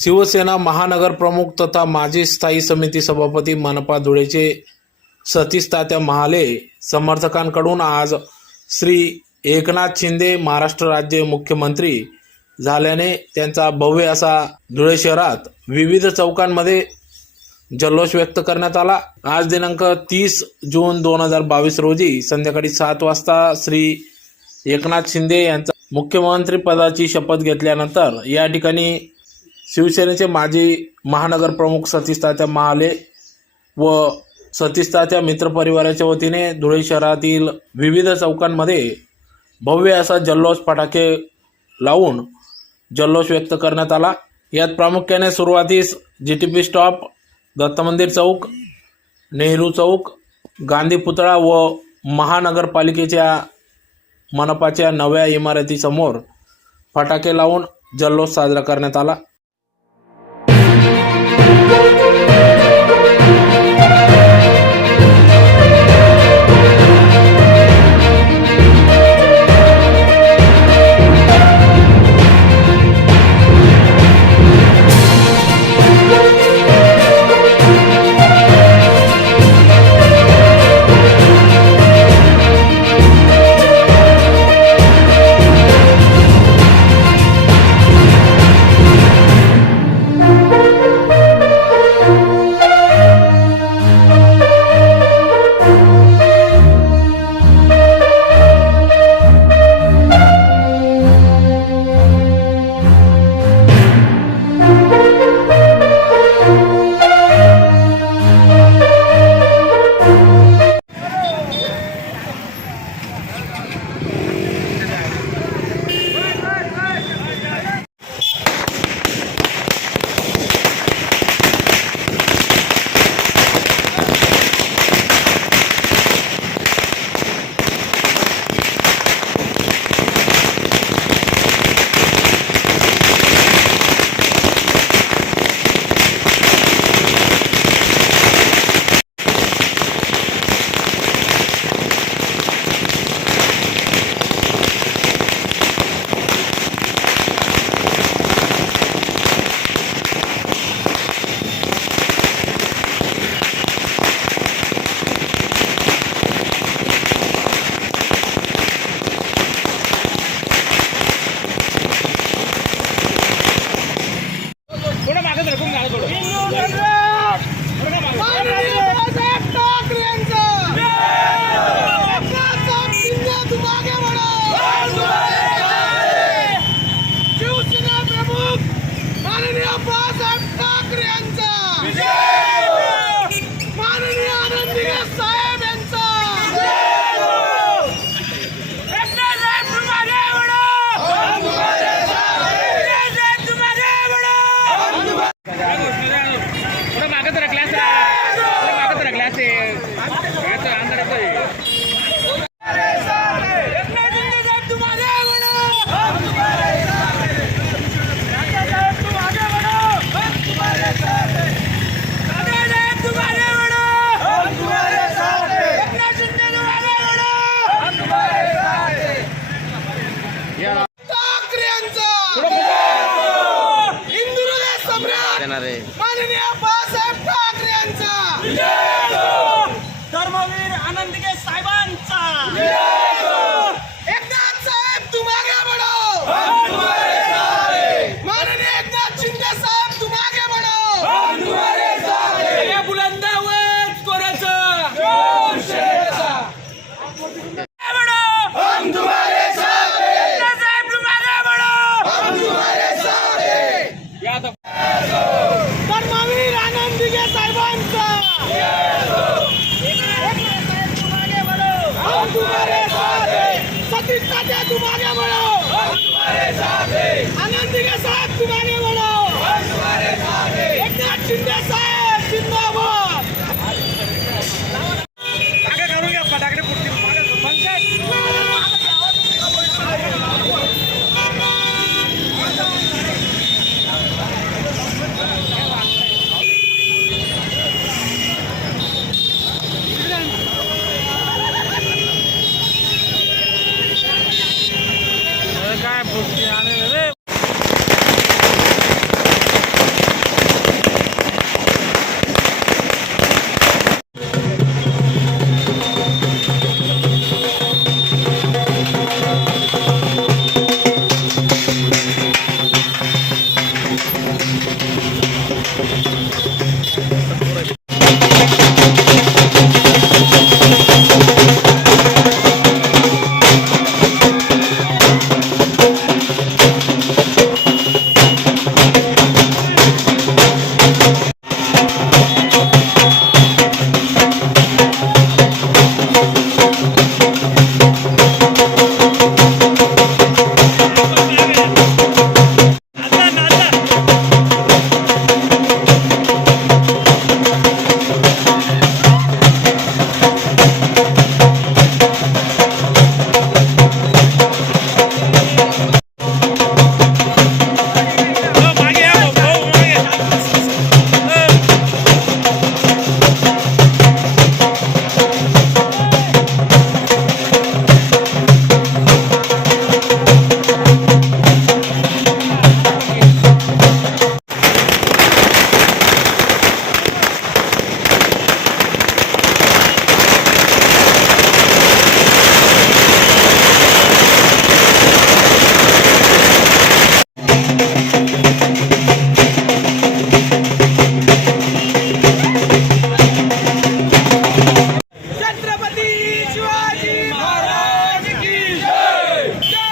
शिवसेना महानगर प्रमुख तथा माजी स्थायी समिती सभापती मनपा धुळेचे सतीश तात्या महाले समर्थकांकडून आज श्री एकनाथ शिंदे महाराष्ट्र राज्य मुख्यमंत्री झाल्याने त्यांचा भव्य असा धुळे शहरात विविध चौकांमध्ये जल्लोष व्यक्त करण्यात आला। आज दिनांक 30 जून 2022 रोजी संध्याकाळी 7 वाजता श्री एकनाथ शिंदे यांचा मुख्यमंत्री पदाची शपथ घेतल्यानंतर या ठिकाणी शिवसेनेचे माजी महानगर प्रमुख सतीश तात्या महाले व सतीश तात्या मित्र परिवाराच्या वतीने धुळे शहरातील विविध चौकांमध्ये भव्य असा जल्लोष फटाके लावून जल्लोष व्यक्त करण्यात आला। यात प्रामुख्याने सुरुवातीस जीटीपी स्टॉप, दत्त मंदिर चौक, नेहरू चौक, गांधी पुतळा व महानगरपालिकेच्या मनपाच्या नव्या इमारतीसमोर फटाके लावून जल्लोष साजरा करण्यात आला। माननीय बाळासाहेब ठाकरे यांचा, धर्मवीर आनंदगे साहेबांचा, एकनाथ साहेब तुम आगे बढ़ो, माननीय एकनाथ शिंदे साहेब तुम आगे बढ़ो, या बुलंद आवाज कोराचा हम तुम्हारे साथ हैं, एकनाथ साहेब तुम आगे बढ़ो, हम तुम्हारे साथ हैं, या धर्मवीर आनंदगे साहेबांचा, एकनाथ साहेब तुम छत्रपती शिवाजी महाराज की जय. जय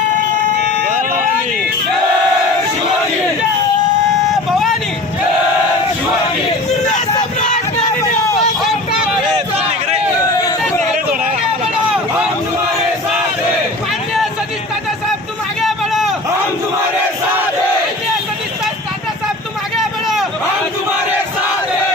भवानी. जय शिवाजी. जय भवानी. जय शिवाजी. सम्राट हम तुम्हारे साथ हैं. माननीय सतीश दादा साहब तुम आगे बढ़ो. हम तुम्हारे साथ हैं. माननीय सतीश दादा साहब तुम आगे बढ़ो. हम तुम्हारे साथ हैं.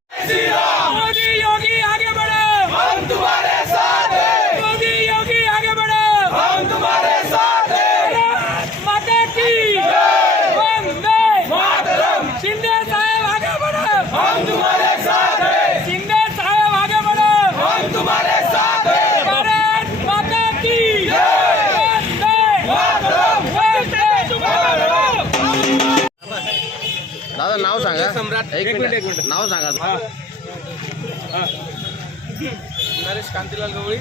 मोदी योगी आगे बढ़ो. हम तुम्हारे साथ हैं. मोदी योगी आगे बढ़ो. हम तुम्हारे साथ हैं. भारत माता की जय. वंदे मातरम. शिंदे साहेब आगे बढ़ो. हम तुम्हारे साथ हैं. शिंदे साहेब आगे बढ़ो. हम तुम्हारे साथ हैं. भारत माता की जय. वंदे मातरम. वंदे मातरम. दादा नाव सांगा. सम्राट. एक मिनिट नाव सांगा. नरेश कांतीलाल गवळी.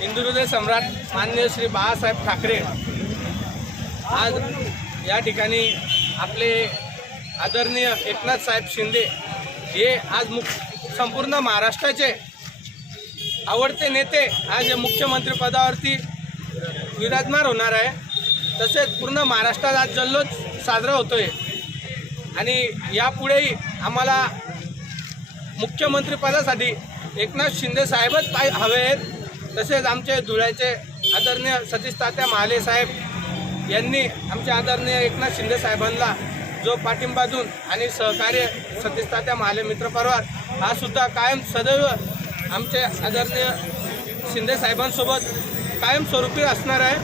हिंदुहृदय सम्राट माननीय श्री बाळासाहेब ठाकरे आज या ठिकाणी आपले आदरणीय एकनाथ साहेब शिंदे हे आज संपूर्ण महाराष्ट्राचे आवडते नेते आज हे मुख्यमंत्री पदावरती विराजमान होणार आहे. तसेच पूर्ण महाराष्ट्रात आज जल्लोष साजरा होतोय आणि यापुढेही आम्हाला मुख्यमंत्रीपदासाठी एकनाथ शिंदे साहेबच हवे आहेत. तसेच आमचे धुळ्याचे आदरणीय सतीश तात्या महाले साहेब यांनी आमच्या आदरणीय एकनाथ शिंदे साहेबांना जो पाठिंबा देऊन आणि सहकार्य सतीश तात्या महाले मित्र परिवार हा सुद्धा कायम सदैव आमचे आदरणीय शिंदे साहेबांसोबत कायमस्वरूपी असणार आहे.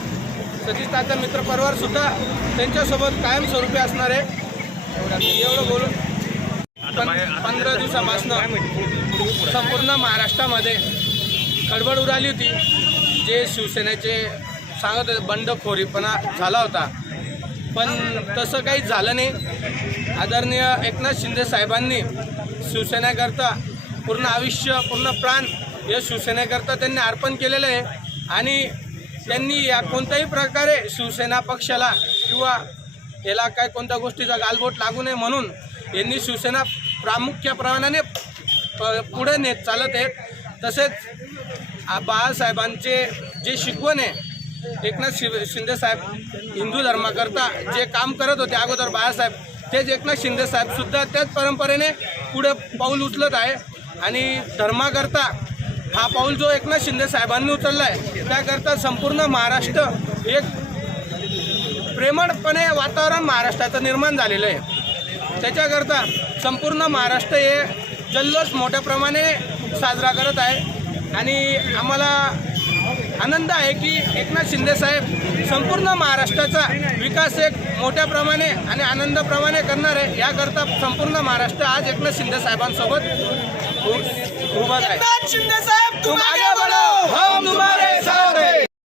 सतीश तात्या मित्र परिवारसुद्धा त्यांच्यासोबत कायमस्वरूपी असणार आहे. एवढं बोलून 15 दिवसापासून संपूर्ण महाराष्ट्रामध्ये खळबळ उडाली होती. जे शिवसेनेचे सांगत होते बंडखोरीपणा झाला होता, पण तसं काही झालं नाही. आदरणीय एकनाथ शिंदे साहेबांनी शिवसेनेकरता पूर्ण आयुष्य पूर्ण प्राण या शिवसेनेकरता त्यांनी अर्पण केलेलं आहे आणि त्यांनी या कोणत्याही प्रकारे शिवसेना पक्षाला किंवा याला काय कोणत्या गोष्टीचा गालबोट लागू नये म्हणून यांनी शिवसेना प्रामुख्याप्रमाणे पुढे नेत चालत आहेत. तसेच बाळासाहेबांचे जे शिकवण आहे एकनाथ शिंदे साहेब हिंदू धर्माकरता जे काम करत होते अगोदर बाळासाहेब तेच एकनाथ शिंदे साहेबसुद्धा त्याच परंपरेने पुढे पाऊल उचलत आहे आणि धर्माकरता हा पाऊल जो एकनाथ शिंदे साहेबांनी उचलला आहे त्याकरता संपूर्ण महाराष्ट्र एक प्रेमळपणे वातावरण महाराष्ट्राचं निर्माण झालेलं आहे. त्याच्याकरता संपूर्ण महाराष्ट्र हे जल्लोष मोठ्या प्रमाणे साजरा करत आहे. आणि आम्हाला आनंद आहे की एकनाथ शिंदे साहेब संपूर्ण महाराष्ट्राचा विकास एक मोठ्या प्रमाणे आणि आनंदप्रमाणे करणार आहे. याकरता संपूर्ण महाराष्ट्र आज एकनाथ शिंदे साहेबांसोबत उभा आहे. शिंदे साहेब तुम आगे बढ़ो, हम तुम्हारे